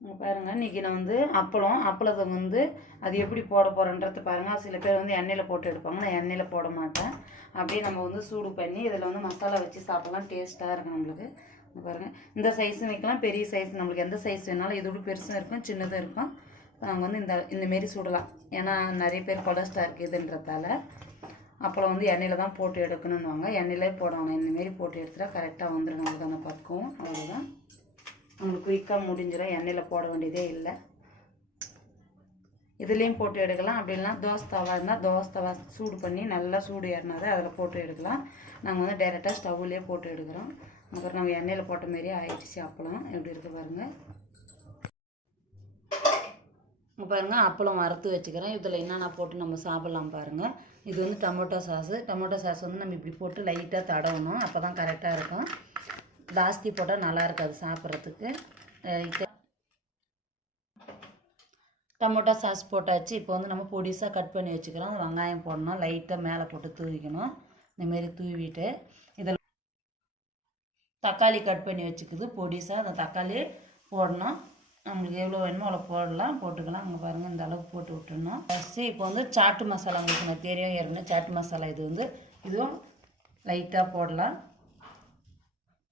பாருங்கள் இன்றைக்கி நான் வந்து அப்பளத்தை வந்து அது எப்படி போட போகிறேன்றது பாருங்கள். சில பேர் வந்து எண்ணெயில் போட்டு எடுப்பாங்க, நான் எண்ணெயில் போட மாட்டேன். அப்படியே நம்ம வந்து சூடு பண்ணி இதில் வந்து மசாலா வச்சு சாப்பிட்லாம், டேஸ்ட்டாக இருக்கும் நம்மளுக்கு. பாருங்கள் இந்த சைஸும் வைக்கலாம், பெரிய சைஸ் நம்மளுக்கு எந்த சைஸ் வேணாலும், இதோட பெருசும் இருக்கும் சின்னதும் இருக்கும். நாங்கள் வந்து இந்தமாரி சுடலாம், ஏன்னா நிறைய பேர் கொலஸ்ட்ரால் இருக்குதுன்றதால. அப்பளம் வந்து எண்ணெயில் தான் போட்டு எடுக்கணுன்னுவாங்க, எண்ணெயிலே போடணும். இந்தமாரி போட்டு எடுத்துகிட்டா கரெக்டாக வந்துடும் நம்மளுக்கு அந்த பக்குவம். அவ்வளோதான், நம்மளுக்கு குயிக்காக முடிஞ்சிடும், எண்ணெயில் போட வேண்டியதே இல்லை. இதுலேயும் போட்டு எடுக்கலாம். அப்படி இல்லைனா தோசை தவா இருந்தால் தோசை தவா சூடு பண்ணி நல்லா சூடு ஏறினாது அதில் போட்டு எடுக்கலாம். நாங்கள் வந்து டைரெக்டாக ஸ்டவ்லேயே போட்டு எடுக்கிறோம். அப்புறம் நம்ம எண்ணெயில் போட்ட மாரியே ஆயிடுச்சு அப்பளம். எப்படி இருக்குது பாருங்கள். பாருங்கள் அப்பளம் வறுத்து வச்சுக்கிறேன். இதில் என்னென்ன போட்டு நம்ம சாப்பிட்லாம் பாருங்கள். இது வந்து டொமேட்டோ சாஸு. டொமேட்டோ சாஸ் வந்து நம்ம இப்படி போட்டு லைட்டாக தடவணும், அப்போ தான் கரெக்டாக இருக்கும். ஜாஸ்தி போட்டால் நல்லா இருக்காது சாப்பிட்றதுக்கு. டொமேட்டோ சாஸ் போட்டாச்சு. இப்போ வந்து நம்ம பொடிசாக கட் பண்ணி வச்சுக்கிறோம். வெங்காயம் போடணும், லைட்டாக மேலே போட்டு தூவிக்கணும். இந்தமாரி தூவிட்டு இதில் தக்காளி கட் பண்ணி வச்சுக்குது பொடிசாக. அந்த தக்காளி போடணும், நம்மளுக்கு எவ்வளோ வேணுமோ அவ்வளோ போடலாம், போட்டுக்கலாம். அங்கே பாருங்கள் இந்த அளவுக்கு போட்டு விட்டுடணும். ஃபஸ்ட்டு இப்போ வந்து சாட்டு மசாலா உங்களுக்கு நான் தெரியும் ஏற்கனவே சாட்டு மசாலா. இது வந்து இதுவும் லைட்டாக போடலாம்.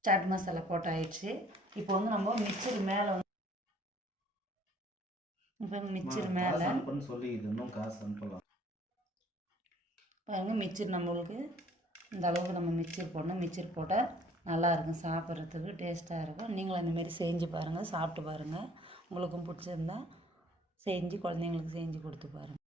சாட்டு மசாலா போட்டு ஆயிடுச்சு. இப்போ வந்து நம்ம மிக்சர் மேலே வந்து இப்போ மிக்சர் மேலே பாருங்க மிக்சர் நம்மளுக்கு இந்த அளவுக்கு நம்ம மிக்சர் போடணும். மிக்சர் போட்டால் நல்லாயிருக்கும், சாப்பிட்றதுக்கு டேஸ்ட்டாக இருக்கும். நீங்களும் இந்தமாரி செஞ்சு பாருங்கள், சாப்பிட்டு பாருங்கள். உங்களுக்கும் பிடிச்சிருந்தா செஞ்சு குழந்தைங்களுக்கு செஞ்சு கொடுத்து பாருங்கள்.